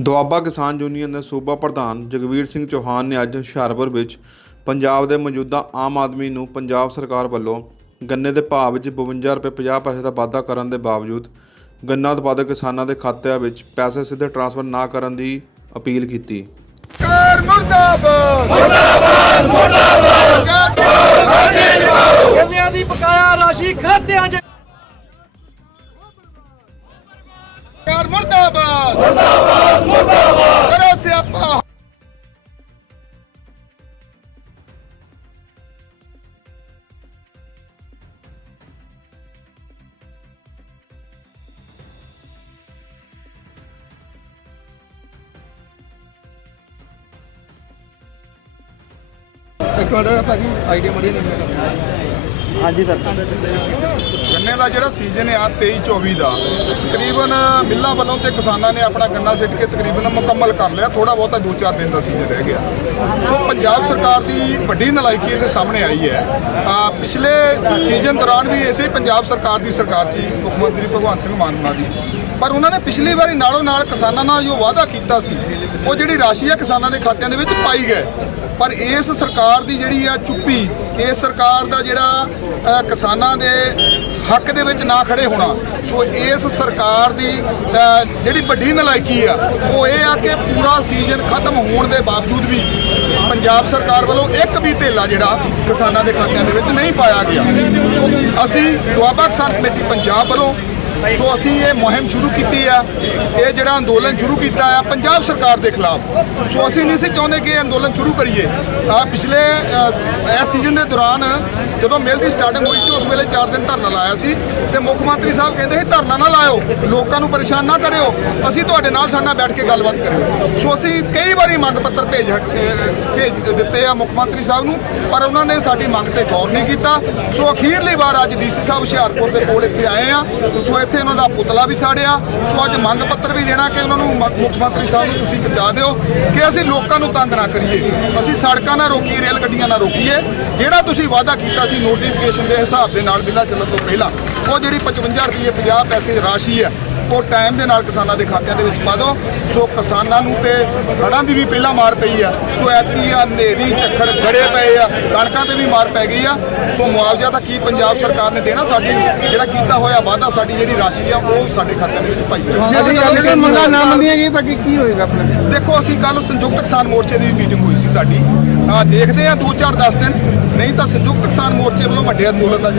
ਦੁਆਬਾ ਕਿਸਾਨ ਯੂਨੀਅਨ ਦੇ ਸੂਬਾ ਪ੍ਰਧਾਨ ਜਗਵੀਰ ਸਿੰਘ ਚੌਹਾਨ ਨੇ ਅੱਜ ਹੁਸ਼ਿਆਰਪੁਰ ਵਿੱਚ ਪੰਜਾਬ ਦੇ ਮੌਜੂਦਾ ਆਮ ਆਦਮੀ ਨੂੰ ਪੰਜਾਬ ਸਰਕਾਰ ਵੱਲੋਂ ਗੰਨੇ ਦੇ ਭਾਅ ਵਿੱਚ 52 ਰੁਪਏ 50 ਪੈਸੇ ਦਾ ਵਾਧਾ ਕਰਨ ਦੇ ਬਾਵਜੂਦ ਗੰਨਾ ਉਤਪਾਦਕ ਕਿਸਾਨਾਂ ਦੇ ਖਾਤਿਆਂ ਵਿੱਚ ਪੈਸੇ ਸਿੱਧੇ ਟ੍ਰਾਂਸਫਰ ਨਾ ਕਰਨ ਦੀ ਅਪੀਲ ਕੀਤੀ। ਸਰਕਾਰ ਮੁਰਦਾਬਾਦ! ਮੁਰਦਾਬਾਦ ਮੁਰਦਾਬਾਦ! ਗੰਨਿਆਂ ਦੀ ਬਕਾਇਆ ਰਾਸ਼ੀ ਖਾਤਿਆਂ 'ਚ ਸਰਕਾਰ ਮੁਰਦਾਬਾਦ ਮੁਰਦਾਬਾਦ! ਮੁਰਦਾਬਾਦ! ਗੰਨੇ ਦਾ ਜਿਹੜਾ ਸੀਜ਼ਨ ਆ 23 24 ਦਾ ਤਕਰੀਬਨ ਮਿੱਲਾਂ ਵੱਲੋਂ ਤੇ ਕਿਸਾਨਾਂ ਨੇ ਆਪਣਾ ਗੰਨਾ ਸਿੱਟ ਕੇ ਤਕਰੀਬਨ ਮੁਕੰਮਲ ਕਰ ਲਿਆ। ਥੋੜਾ ਬਹੁਤਾ 2-4 ਦਿਨ ਦਾ ਸੀਜ਼ਨ ਰਹਿ ਗਿਆ। ਸੋ ਪੰਜਾਬ ਸਰਕਾਰ ਦੀ ਵੱਡੀ ਨਲਾਇਕੀ ਇਹਦੇ ਸਾਹਮਣੇ ਆਈ ਹੈ। ਆ ਪਿਛਲੇ ਸੀਜ਼ਨ ਦੌਰਾਨ ਵੀ ਇਸੇ ਪੰਜਾਬ ਸਰਕਾਰ ਦੀ ਸਰਕਾਰ ਸੀ ਮੁੱਖ ਮੰਤਰੀ ਭਗਵੰਤ ਸਿੰਘ ਮਾਨ ਉਹਨਾਂ ਦੀ। ਪਰ ਉਹਨਾਂ ਨੇ ਪਿਛਲੀ ਵਾਰੀ ਨਾਲੋਂ ਨਾਲ ਕਿਸਾਨਾਂ ਨਾਲ ਜੋ ਵਾਅਦਾ ਕੀਤਾ ਸੀ ਉਹ ਜਿਹੜੀ ਰਾਸ਼ੀ ਆ ਕਿਸਾਨਾਂ ਦੇ ਖਾਤਿਆਂ ਦੇ ਵਿੱਚ ਪਾਈ ਗਏ। ਪਰ ਇਸ ਸਰਕਾਰ ਦੀ ਜਿਹੜੀ ਆ ਚੁੱਪੀ, ਇਸ ਸਰਕਾਰ ਦਾ ਜਿਹੜਾ ਕਿਸਾਨਾਂ ਦੇ ਹੱਕ ਦੇ ਵਿੱਚ ਨਾ ਖੜੇ ਹੋਣਾ, ਸੋ ਇਸ ਸਰਕਾਰ ਦੀ ਜਿਹੜੀ ਵੱਡੀ ਨਲਾਇਕੀ ਆ, ਉਹ ਇਹ ਆ ਕਿ ਪੂਰਾ ਸੀਜ਼ਨ ਖਤਮ ਹੋਣ ਦੇ ਬਾਵਜੂਦ ਵੀ ਪੰਜਾਬ ਸਰਕਾਰ ਵੱਲੋਂ ਇੱਕ ਵੀ ਧੇਲਾ ਜਿਹੜਾ ਕਿਸਾਨਾਂ ਦੇ ਖਾਤਿਆਂ ਦੇ ਵਿੱਚ ਨਹੀਂ ਪਾਇਆ ਗਿਆ। ਸੋ ਅਸੀਂ ਦੁਆਬਾ ਕਿਸਾਨ ਕਮੇਟੀ ਪੰਜਾਬ ਵੱਲੋਂ ਸੋ ਅਸੀਂ ਇਹ ਮੁਹਿੰਮ ਸ਼ੁਰੂ ਕੀਤੀ ਆ। ਇਹ ਜਿਹੜਾ ਅੰਦੋਲਨ ਸ਼ੁਰੂ ਕੀਤਾ ਆ ਪੰਜਾਬ ਸਰਕਾਰ ਦੇ ਖਿਲਾਫ। ਸੋ ਅਸੀਂ ਨਹੀਂ ਸੀ ਚਾਹੁੰਦੇ ਕਿ ਇਹ ਅੰਦੋਲਨ ਸ਼ੁਰੂ ਕਰੀਏ। ਆ ਪਿਛਲੇ ਇਸ ਸੀਜ਼ਨ ਦੇ ਦੌਰਾਨ ਜਦੋਂ ਮਿਲ ਦੀ ਸਟਾਰਟਿੰਗ ਹੋਈ ਸੀ, ਉਸ ਵੇਲੇ 4 ਦਿਨ ਧਰਨਾ ਲਾਇਆ ਸੀ ਤੇ ਮੁੱਖ ਮੰਤਰੀ ਸਾਹਿਬ ਕਹਿੰਦੇ ਸੀ, ਧਰਨਾ ਨਾ ਲਾਇਓ, ਲੋਕਾਂ ਨੂੰ ਪਰੇਸ਼ਾਨ ਨਾ ਕਰਿਓ, ਅਸੀਂ ਤੁਹਾਡੇ ਨਾਲ ਸਾਡੇ ਨਾਲ ਬੈਠ ਕੇ ਗੱਲਬਾਤ ਕਰਿਓ ਸੋ ਅਸੀਂ ਕਈ ਵਾਰੀ ਮੰਗ ਪੱਤਰ ਭੇਜ ਭੇਜ ਦਿੱਤੇ ਆ ਮੁੱਖ ਮੰਤਰੀ ਸਾਹਿਬ ਨੂੰ, ਪਰ ਉਹਨਾਂ ਨੇ ਸਾਡੀ ਮੰਗ ਤੇ ਗੌਰ ਨਹੀਂ ਕੀਤਾ। ਸੋ ਅਖੀਰਲੀ ਵਾਰ ਅੱਜ ਡੀਸੀ ਸਾਹਿਬ ਹੁਸ਼ਿਆਰਪੁਰ ਦੇ ਕੋਲ ਇੱਥੇ ਆਏ ਆ। ਸੋ ਇੱਥੇ ਉਹਨਾਂ ਦਾ ਪੁਤਲਾ ਵੀ ਸਾੜਿਆ। ਸੋ ਅੱਜ ਮੰਗ ਪੱਤਰ ਵੀ ਦੇਣਾ ਕਿ ਉਹਨਾਂ ਨੂੰ ਮੁੱਖ ਮੰਤਰੀ ਸਾਹਿਬ ਨੂੰ ਤੁਸੀਂ ਪਹੁੰਚਾ ਦਿਓ, ਕਿ ਅਸੀਂ ਲੋਕਾਂ ਨੂੰ ਤੰਗ ਨਾ ਕਰੀਏ। ਅਸੀਂ ਸੜਕਾਂ ਨਾ ਰੋਕੀਏ, ਰੇਲ ਗੱਡੀਆਂ ਨਾ ਰੋਕੀਏ। ਜਿਹੜਾ ਤੁਸੀਂ ਵਾਅਦਾ ਕੀਤਾ ਸੀ ਨੋਟੀਫਿਕੇਸ਼ਨ ਦੇ ਹਿਸਾਬ ਦੇ ਨਾਲ ਬਿੱਲਾਂ ਚੱਲਣ ਤੋਂ ਪਹਿਲਾਂ ਉਹ ਜਿਹੜੀ 55 ਰੁਪਏ 50 ਪੈਸੇ ਰਾਸ਼ੀ ਹੈ ਉਹ ਟਾਈਮ ਦੇ ਨਾਲ ਕਿਸਾਨਾਂ ਦੇ ਖਾਤਿਆਂ ਦੇ ਵਿੱਚ ਪਾ ਦਿਓ। ਸੋ ਕਿਸਾਨਾਂ ਨੂੰ ਤੇ ਹੜ੍ਹਾਂ ਦੀ ਵੀ ਪਹਿਲਾਂ ਮਾਰ ਪਈ ਆ। ਸੋ ਐਤਕੀ ਆ ਹਨੇਰੀ ਝੱਖੜ ਗੜੇ ਪਏ ਆ। ਕਣਕਾਂ ਤੇ ਵੀ ਮਾਰ ਪੈ ਗਈ ਆ। ਸੋ ਮੁਆਵਜ਼ਾ ਤਾਂ ਕੀ ਪੰਜਾਬ ਸਰਕਾਰ ਨੇ ਦੇਣਾ? ਸਾਡੀ ਜਿਹੜਾ ਕੀਤਾ ਹੋਇਆ ਵਾਅਦਾ ਸਾਡੀ ਜਿਹੜੀ ਰਾਸ਼ੀ ਆ ਉਹ ਸਾਡੇ ਖਾਤਿਆਂ ਦੇ ਵਿੱਚ ਪਾਈ ਜਾਵੇ ਜੇ ਮੰਗਾ ਨਾ ਮੰਨੀਆਂ ਤਾਂ ਕੀ ਕੀ ਹੋਏਗਾ ਆਪਣੇ? ਦੇਖੋ ਅਸੀਂ ਕੱਲ ਸੰਯੁਕਤ ਕਿਸਾਨ ਮੋਰਚੇ ਦੀ ਮੀਟਿੰਗ ਹੋਈ ਸੀ ਸਾਡੀ। ਆ ਦੇਖਦੇ ਆ 2-4 10 ਦਿਨ। ਨਹੀਂ ਤਾਂ ਸੰਯੁਕਤ ਕਿਸਾਨ ਮੋਰਚੇ ਵੱਲੋਂ ਵੱਡੇ ਅੰਦੋਲਨ ਦਾ